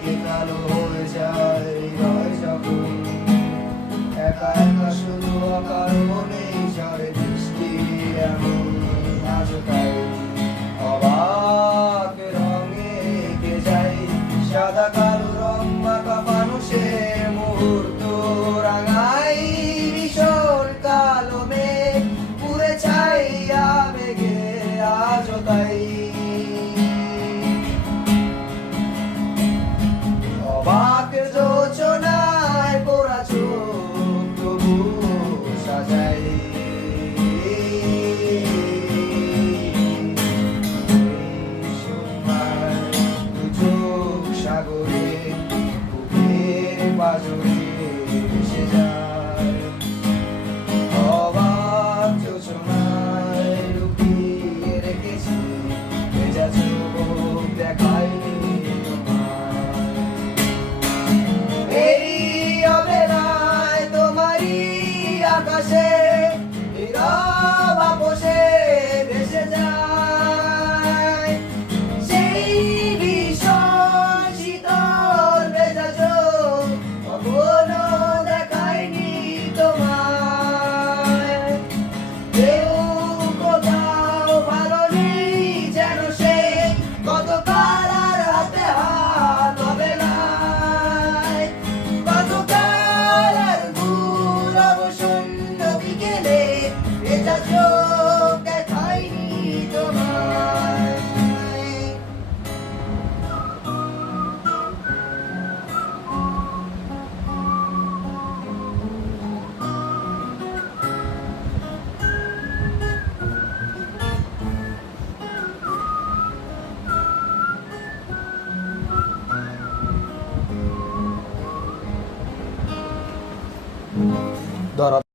থেকে কালো হয়ে যায় হৃদয় যখন একা একা শুধু অকারণে ঝরে বৃষ্টি এমন আজ তাই অবাক রঙে এঁকে যাই সাদা কালো রং মাখা মানুষের মুহূর্ত রাঙাই ভীষণ কালো মেঘ পুড়ে ছাই আবেগে আজও তাই অবাক যোচনায় পোড়া চোখ তবু সাজাই সাগরে বুকের পাজরে ভেসে যায় অবাক যোচনায় লুকিয়ে রেখেছি ভেজা চোখ দেখায়নি এই অবেলায় তোমারই আকাশে নীরব আপোষে ভেসে যায় সেই ভীষণ শীতল ভেজা চোখ কখনো দেখায়নি তোমায় কেউ কোথাও ভালো নেই যেন সে কতকাল আর হাতে হাত অবেলায় কতকাল আর ঘুরব শূন্য বিকেলে ভেজা চোখ দেখায়নি তোমায় ধরা